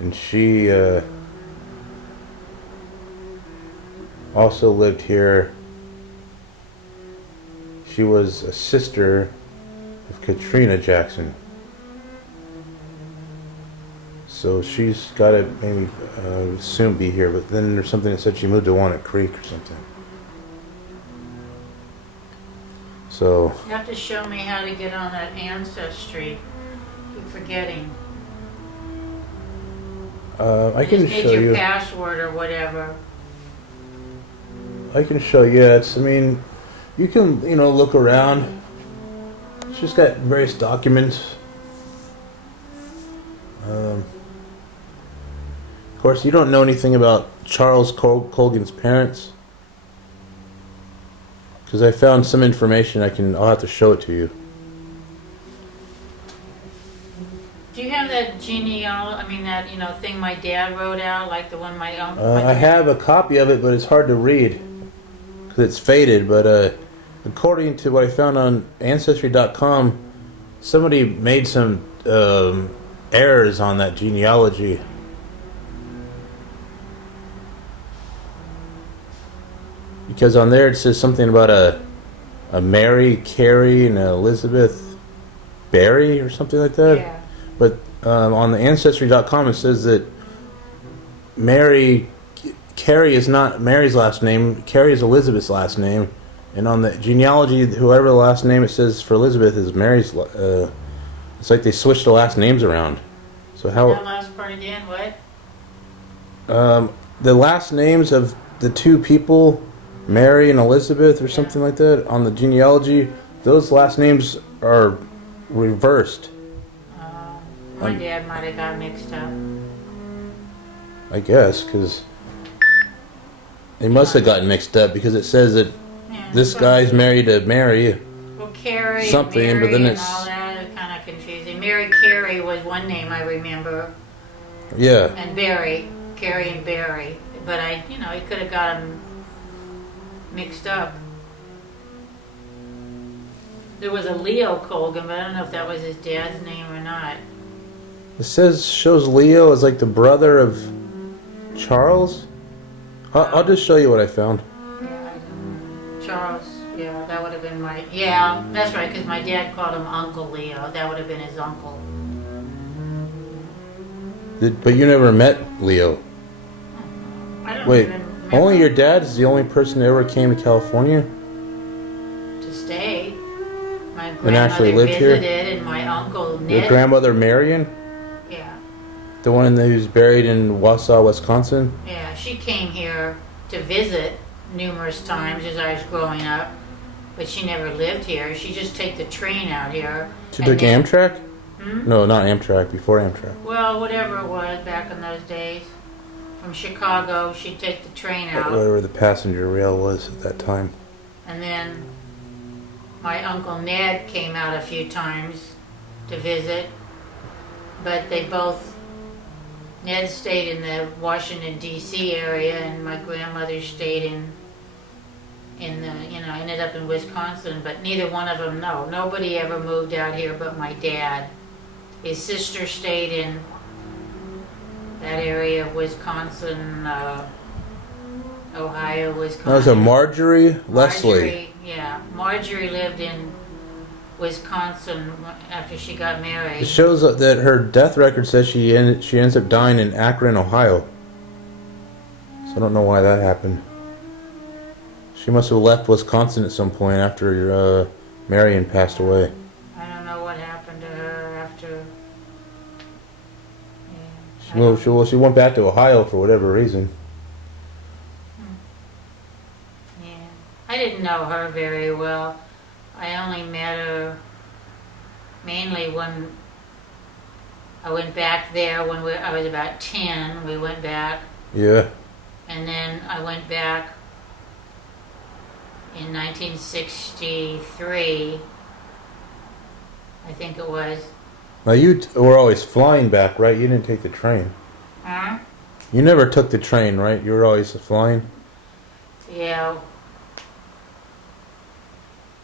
and she also lived here. She was a sister of Katrina Jackson. So she's got to maybe soon be here, but then there's something that said she moved to Walnut Creek or something. So You have to show me how to get on that Ancestry. Keep forgetting. I can just need show your you. password or whatever. I can show you. I mean, you can, look around. It's just got various documents. Of course, you don't know anything about Charles Colgan's parents, because I found some information. I'll have to show it to you. Do you have that that thing my dad wrote out, like the one my uncle? I have a copy of it, but it's hard to read because it's faded. But according to what I found on Ancestry.com, somebody made some errors on that genealogy. Because on there it says something about a Mary, Carrie, and Elizabeth Barry or something like that. Yeah. But on the Ancestry.com it says that Carrie is not Mary's last name. Carrie is Elizabeth's last name. And on the genealogy, whoever the last name it says for Elizabeth is Mary's. It's like they switched the last names around. So how? That last part again, what? The last names of the two people, Mary and Elizabeth, or something like that, on the genealogy, those last names are reversed. My dad might have got mixed up. I guess, because they must have gotten mixed up, because it says that this guy's married to Mary. Well, Carrie something, and Mary but then and it's all that is kind of confusing. Mary Carey was one name I remember. Yeah. And Barry, Carrie and Barry. But he could have got them mixed up. There was a Leo Colgan, but I don't know if that was his dad's name or not. It shows Leo as like the brother of Charles. I'll just show you what I found. Yeah, Charles. Yeah, that would have been my. Yeah, that's right, because my dad called him Uncle Leo. That would have been his uncle. But you never met Leo. I don't Wait, even remember. only your dad is the only person that ever came to California To stay. My and actually grandmother lived here. visited, and my uncle Ned. Your grandmother Marion, Yeah, the one who's buried in Wausau, Wisconsin. yeah. She came here to visit numerous times as I was growing up, but she never lived here. She just take the train out here. She took Amtrak? Hmm? No, not Amtrak. Before Amtrak. Well, whatever it was back in those days. From Chicago, she'd take the train out. Whatever the passenger rail was at that time. And then my Uncle Ned came out a few times to visit, but Ned stayed in the Washington D.C. area, and my grandmother stayed ended up in Wisconsin, but neither one of them, nobody ever moved out here but my dad. His sister stayed in that area of Wisconsin, Ohio, Wisconsin. That was a Marjorie Leslie. Yeah, Marjorie lived in Wisconsin after she got married. It shows that her death record says she ends up dying in Akron, Ohio. So I don't know why that happened. She must have left Wisconsin at some point after Marion passed away. I don't know what happened to her after. She went back to Ohio for whatever reason. Yeah, I didn't know her very well. I only met her mainly when I went back there when I was about 10. We went back. Yeah. And then I went back in 1963, I think it was. Now you were always flying back, right? You didn't take the train. Huh? You never took the train, right? You were always flying? Yeah.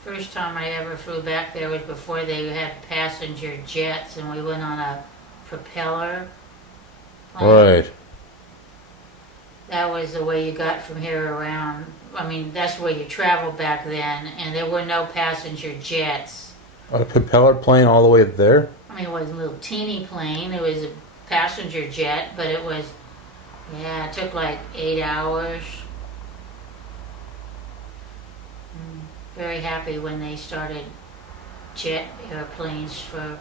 First time I ever flew back there was before they had passenger jets, and we went on a propeller. plane. Right. That was the way you got from here around. I mean, that's the way you traveled back then, and there were no passenger jets. A propeller plane all the way up there? I mean, it was a little teeny plane. It was a passenger jet, but it was, yeah, it took like 8 hours. Very happy when they started jet airplanes for.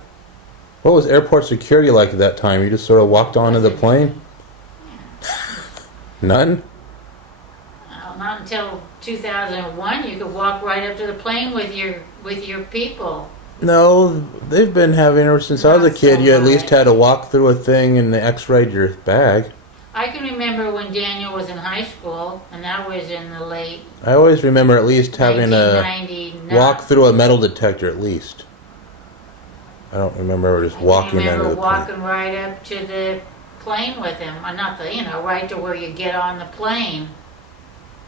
What was airport security like at that time? You just sort of walked onto the plane? None? Not until 2001. You could walk right up to the plane with your people. No, they've been having ever since I was a Not kid. so You at least much. had to walk through a thing and they x-rayed your bag. I can remember when Daniel was in high school, and that was in the late I always remember at least having to 1999. walk through a metal detector at least. I don't remember ever just walking I remember under the plane. walking right up to the plane with him. Not the, right to where you get on the plane.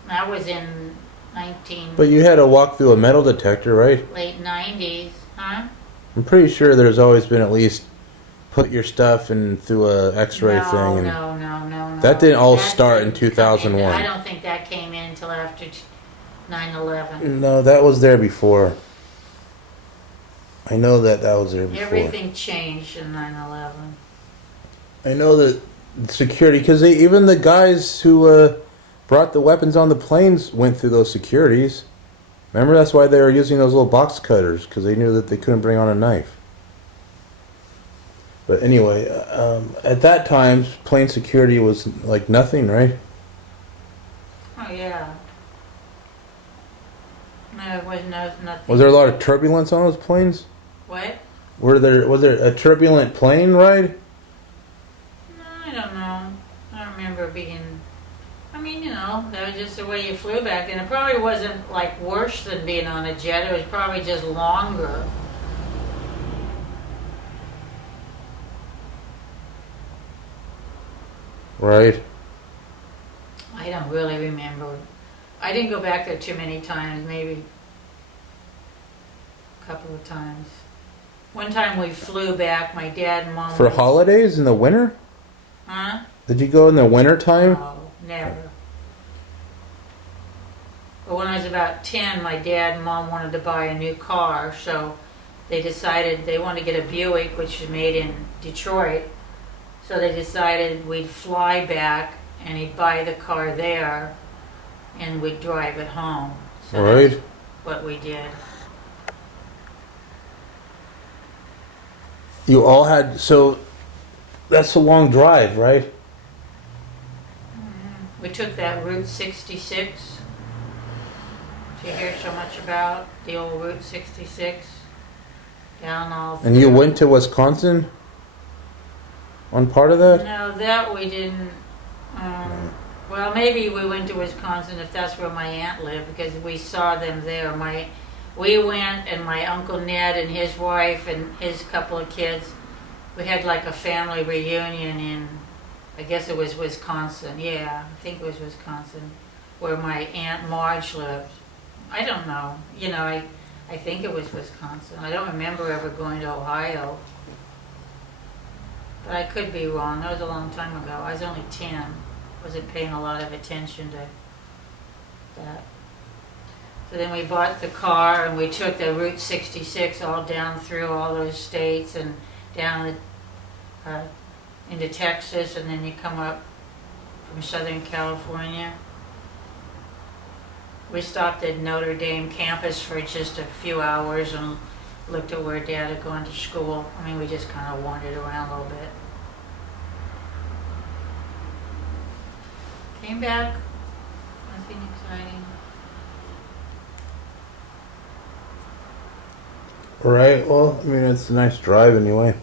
That was in But you had to walk through a metal detector, right? late 90s, huh? I'm pretty sure there's always been at least put your stuff in through a x-ray No, thing. And no. That didn't all That start in didn't come 2001. I don't think that came in until after 9/11. No, that was there before. I know that was there before. Everything changed in 9/11. I know that security, because even the guys who brought the weapons on the planes went through those securities. Remember, that's why they were using those little box cutters, because they knew that they couldn't bring on a knife. But anyway, at that time, plane security was like nothing, right? Oh yeah. No, it was nothing. Was there a lot of turbulence on those planes? What? Was there a turbulent plane ride? No, I don't know. I don't remember being. I mean, that was just the way you flew back then. It probably wasn't like worse than being on a jet. It was probably just longer. Right. I don't really remember. I didn't go back there too many times, maybe a couple of times. One time we flew back, my dad and mom. For holidays in the winter? Huh? Did you go in the winter time? No, never. But when I was about 10, my dad and mom wanted to buy a new car, so they decided they wanted to get a Buick, which is made in Detroit. So they decided we'd fly back and he'd buy the car there and we'd drive it home. So Right. that's what we did. You all had, so that's a long drive, right? We took that Route 66. You hear so much about the old Route 66 down all And you through. went to Wisconsin on part of that? No, that we didn't. Well, maybe we went to Wisconsin if that's where my aunt lived, because we saw them there. We went, and my Uncle Ned and his wife and his couple of kids. We had like a family reunion in, I guess it was Wisconsin. Yeah, I think it was Wisconsin, where my Aunt Marge lived. I don't know. I think it was Wisconsin. I don't remember ever going to Ohio. But I could be wrong. That was a long time ago. I was only 10. Wasn't paying a lot of attention to that. So then we bought the car and we took the Route 66 all down through all those states and down into Texas, and then you come up from Southern California. We stopped at Notre Dame campus for just a few hours and looked at where Dad had gone to school. I mean, we just kind of wandered around a little bit. Came back, nothing exciting. Right. Well, I mean, it's a nice drive anyway.